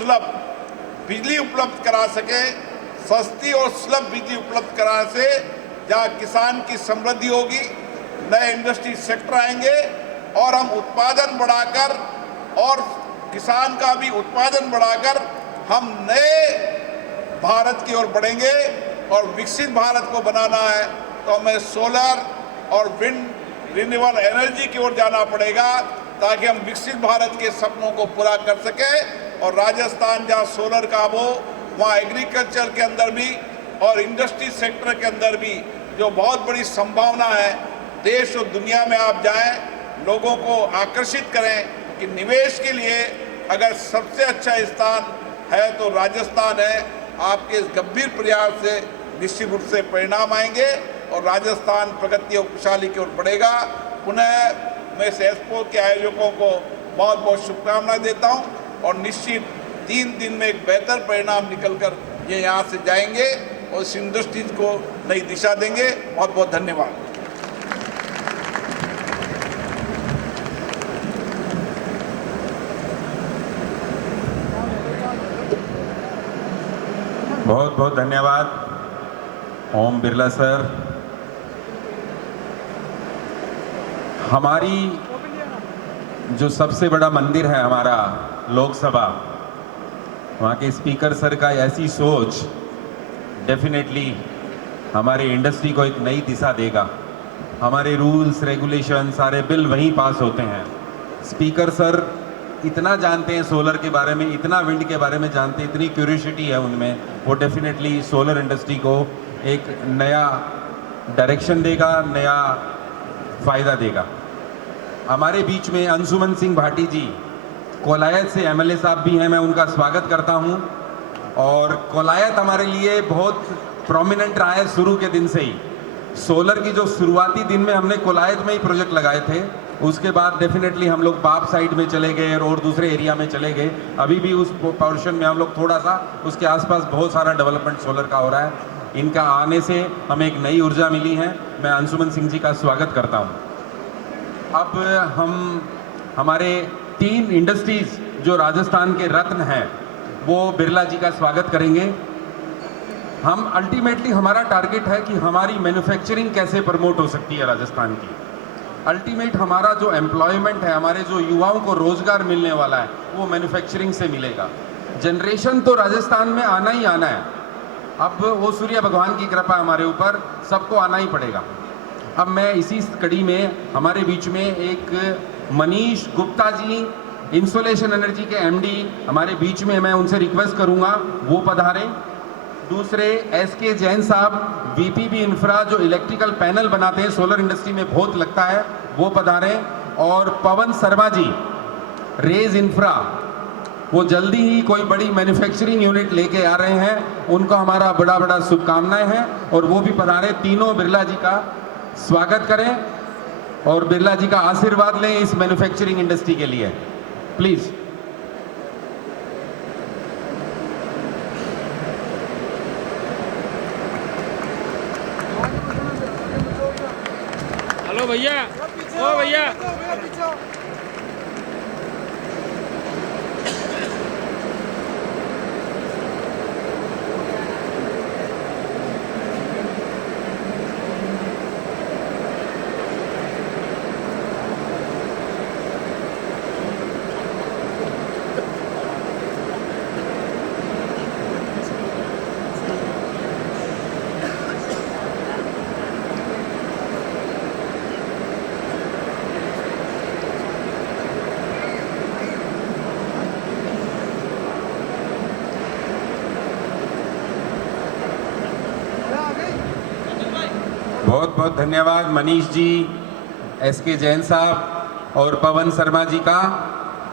सुलभ बिजली उपलब्ध करा सके, सस्ती और सुलभ बिजली उपलब्ध कराने से जहाँ किसान की समृद्धि होगी, नए इंडस्ट्री सेक्टर आएंगे और हम उत्पादन बढ़ाकर और किसान का भी उत्पादन बढ़ाकर हम नए भारत की ओर बढ़ेंगे। और विकसित भारत को बनाना है तो हमें सोलर और विंड रिन्यूएबल एनर्जी की ओर जाना पड़ेगा ताकि हम विकसित भारत के सपनों को पूरा कर सकें। और राजस्थान जहाँ सोलर का हो, वहाँ एग्रीकल्चर के अंदर भी और इंडस्ट्री सेक्टर के अंदर भी जो बहुत बड़ी संभावना है, देश और दुनिया में आप जाएं, लोगों को आकर्षित करें कि निवेश के लिए अगर सबसे अच्छा स्थान है तो राजस्थान है। आपके इस गंभीर प्रयास से निश्चित रूप से परिणाम आएंगे और राजस्थान प्रगति और खुशहाली की ओर बढ़ेगा। पुनः मैं इस एक्सपो के आयोजकों को बहुत बहुत शुभकामनाएं देता हूं और निश्चित 3 दिन में एक बेहतर परिणाम निकलकर ये यहाँ से जाएंगे और इस इंडस्ट्रीज को नई दिशा देंगे। बहुत बहुत धन्यवाद। बहुत बहुत धन्यवाद ओम बिरला सर। हमारी जो सबसे बड़ा मंदिर है हमारा लोकसभा, वहाँ के स्पीकर सर का ऐसी सोच डेफिनेटली हमारी इंडस्ट्री को एक नई दिशा देगा। हमारे रूल्स रेगुलेशन सारे बिल वहीं पास होते हैं। स्पीकर सर इतना जानते हैं सोलर के बारे में, इतना विंड के बारे में जानते हैं, इतनी क्यूरियोसिटी है उनमें, वो डेफिनेटली सोलर इंडस्ट्री को एक नया डायरेक्शन देगा, नया फ़ायदा देगा। हमारे बीच में अंशुमन सिंह भाटी जी कोलायत से एमएलए साहब भी हैं, मैं उनका स्वागत करता हूं। और कोलायत हमारे लिए बहुत प्रोमिनेंट रहा है शुरू के दिन से ही। सोलर की जो शुरुआती दिन में हमने कोलायत में ही प्रोजेक्ट लगाए थे, उसके बाद डेफिनेटली हम लोग बाप साइड में चले गए और दूसरे एरिया में चले गए। अभी भी उस पोर्शन में हम लोग थोड़ा सा उसके आसपास बहुत सारा डेवलपमेंट सोलर का हो रहा है। इनका आने से हमें एक नई ऊर्जा मिली है। मैं अंशुमन सिंह जी का स्वागत करता हूं। अब हम हमारे 3 इंडस्ट्रीज जो राजस्थान के रत्न हैं वो बिरला जी का स्वागत करेंगे। हम अल्टीमेटली हमारा टारगेट है कि हमारी मैन्युफैक्चरिंग कैसे प्रमोट हो सकती है राजस्थान की। अल्टीमेट हमारा जो एम्प्लॉयमेंट है, हमारे जो युवाओं को रोजगार मिलने वाला है वो मैन्युफैक्चरिंग से मिलेगा। जनरेशन तो राजस्थान में आना ही आना है। अब वो सूर्य भगवान की कृपा हमारे ऊपर, सबको आना ही पड़ेगा। अब मैं इसी कड़ी में हमारे बीच में एक मनीष गुप्ता जी इंसोलेशन एनर्जी के एमडी हमारे बीच में, मैं उनसे रिक्वेस्ट करूंगा वो पधारें। दूसरे एसके जैन साहब वीपीबी इंफ्रा जो इलेक्ट्रिकल पैनल बनाते हैं, सोलर इंडस्ट्री में बहुत लगता है, वो पधारें। और पवन शर्मा जी रेज इंफ्रा, वो जल्दी ही कोई बड़ी मैन्युफैक्चरिंग यूनिट लेके आ रहे हैं, उनको हमारा बड़ा बड़ा शुभकामनाएं हैं और वो भी पधारें। तीनों बिरला जी का स्वागत करें और बिरला जी का आशीर्वाद लें इस मैन्युफैक्चरिंग इंडस्ट्री के लिए, प्लीज। हेलो भैया, ओ भैया, बहुत बहुत धन्यवाद मनीष जी, एसके जैन साहब और पवन शर्मा जी का।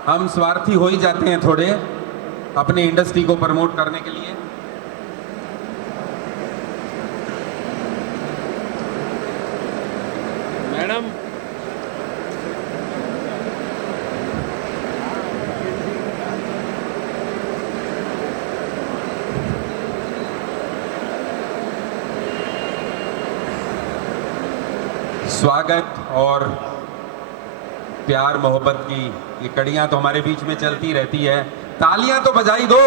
हम स्वार्थी हो ही जाते हैं थोड़े अपने इंडस्ट्री को प्रमोट करने के लिए। मैडम स्वागत और प्यार मोहब्बत की ये कड़ियाँ तो हमारे बीच में चलती रहती है। तालियां तो बजाई दो,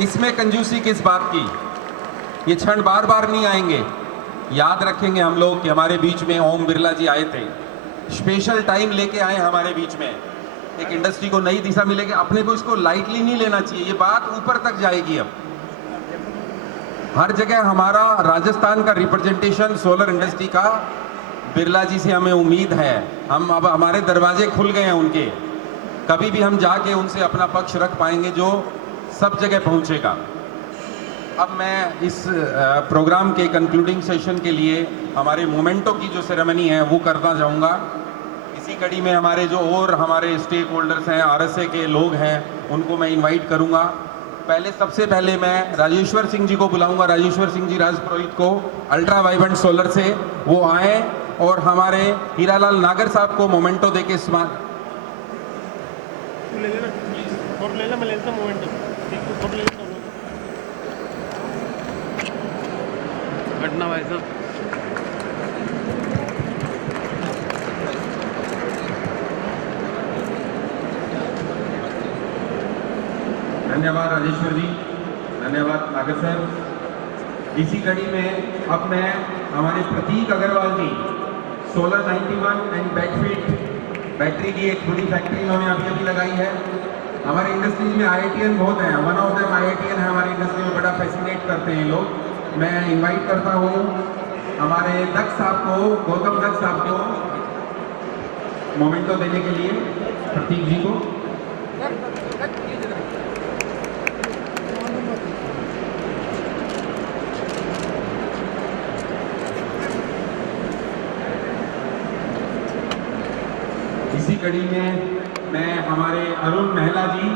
इसमें कंजूसी किस बात की? ये क्षण बार बार नहीं आएंगे। याद रखेंगे हम लोग कि हमारे बीच में ओम बिरला जी आए थे, स्पेशल टाइम लेके आए हमारे बीच में, एक इंडस्ट्री को नई दिशा मिलेगी। अपने को इसको लाइटली नहीं लेना चाहिए, ये बात ऊपर तक जाएगी। अब हर जगह हमारा राजस्थान का रिप्रेजेंटेशन सोलर इंडस्ट्री का बिरला जी से हमें उम्मीद है। हम अब हमारे दरवाजे खुल गए हैं उनके, कभी भी हम जाके उनसे अपना पक्ष रख पाएंगे जो सब जगह पहुंचेगा। अब मैं इस प्रोग्राम के कंक्लूडिंग सेशन के लिए हमारे मोमेंटो की जो सेरेमनी है वो करना चाहूँगा। इसी कड़ी में हमारे जो और हमारे स्टेक होल्डर्स हैं, आरएसए के लोग हैं, उनको मैं इनवाइट करूँगा। सबसे पहले मैं राजेश्वर सिंह जी को बुलाऊंगा, राजेश्वर सिंह जी राजपुरोहित को, अल्ट्रा वाइब्रेंट सोलर से, वो आए और हमारे हीरालाल नागर साहब को मोमेंटो देके घटना भाई साहब। धन्यवाद राजेश्वर जी, धन्यवाद नागर सर। इसी कड़ी में अब मैं हमारे प्रतीक अग्रवाल जी, सोलर 91 एंड बैकफिट बैटरी की एक बड़ी फैक्ट्री इन्होंने अभी अभी लगाई है। हमारे इंडस्ट्री में IITian बहुत हैं, वन ऑफ देम IITian है हमारी इंडस्ट्री में, बड़ा फैसिनेट करते हैं लोग। मैं इनवाइट करता हूँ हमारे दक्ष साहब को, गौतम दक्ष साहब को मोमेंटो देने के लिए, प्रतीक जी को। इसी कड़ी में मैं हमारे अरुण महिला जी,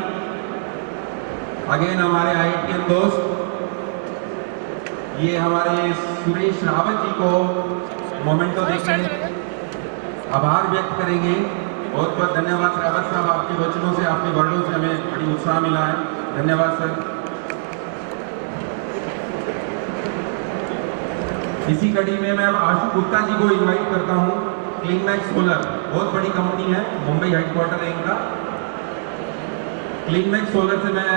अगेन हमारे IITian दोस्त, ये हमारे सुरेश रावत जी को मोमेंटो देके आभार व्यक्त करेंगे। बहुत बहुत धन्यवाद रावत साहब, आपके वचनों से, आपके वर्डों से हमें बड़ी उत्साह मिला है। धन्यवाद सर। इसी कड़ी में मैं आशु गुप्ता जी को इनवाइट करता हूँ, क्लीनमैक्स सोलर, बहुत बड़ी कंपनी है, मुंबई हेडक्वार्टर है इनका। क्लीनमैक्स सोलर से मैं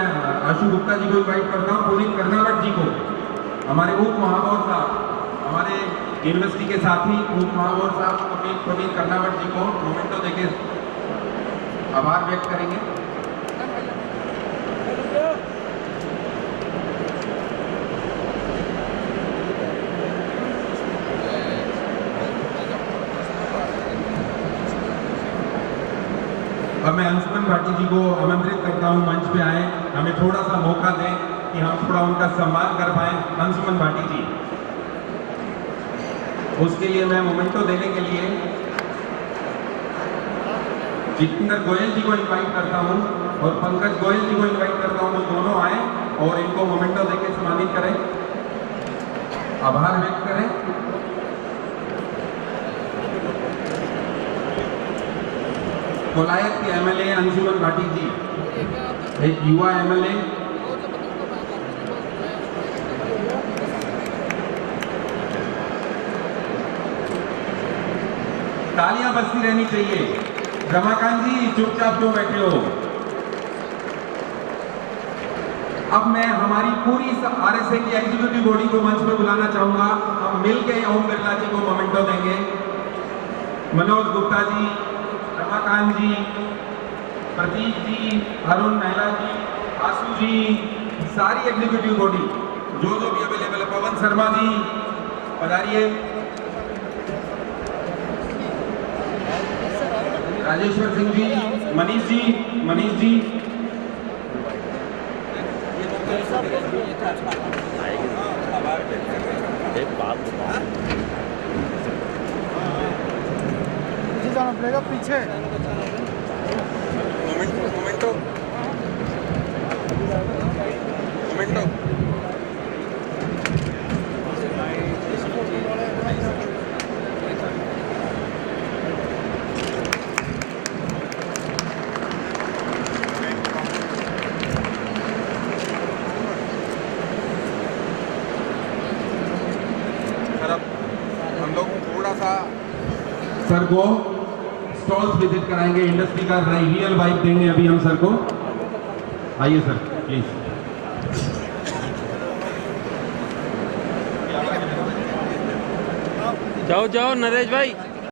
आशु गुप्ता जी को इनवाइट करता हूँ। पुनीत कर्नावट जी को, हमारे उप महापौर साहब, हमारे यूनिवर्सिटी के साथी उप महापौर साहब पुनीत कर्नावट जी को मोमेंटो देके आभार व्यक्त करेंगे। अब मैं अंशुमन भाटी जी को आमंत्रित करता हूं, मंच पे आए, हमें थोड़ा सा मौका दें कि हम थोड़ा उनका सम्मान कर पाए। अंशुमन भाटी जी, उसके लिए मैं मोमेंटो देने के लिए जितेंद्र गोयल जी को इनवाइट करता हूं और पंकज गोयल जी को इनवाइट करता हूं, वो दोनों आए और इनको मोमेंटो देके सम्मानित करें, आभार व्यक्त करें। कोलायत के MLA अंशुमन भाटी जी, एक युवा MLA, तालियां बजती रहनी चाहिए। रमाकांत जी चुपचाप क्यों बैठे हो? अब मैं हमारी पूरी RSA की एग्जीक्यूटिव बॉडी को मंच पे बुलाना चाहूंगा। हम मिलकर ओम बिरला जी को मोमेंटो देंगे। मनोज गुप्ता जी, रमाकांत जी, प्रतीक जी, अरुण महिला जी, आशु जी, सारी एग्जीक्यूटिव बॉडी जो भी अवेलेबल है, पवन शर्मा जी पधारिए, राजेश्वर सिंह जी, मनीष जी, जाना पड़ेगा पीछे। मोमेंटो हम लोग थोड़ा सा सर को स्टॉल्स विजिट कराएंगे, इंडस्ट्री का रियल वाइब देंगे अभी हम सर को। आइए सर प्लीज। जाओ जाओ नरेश भाई।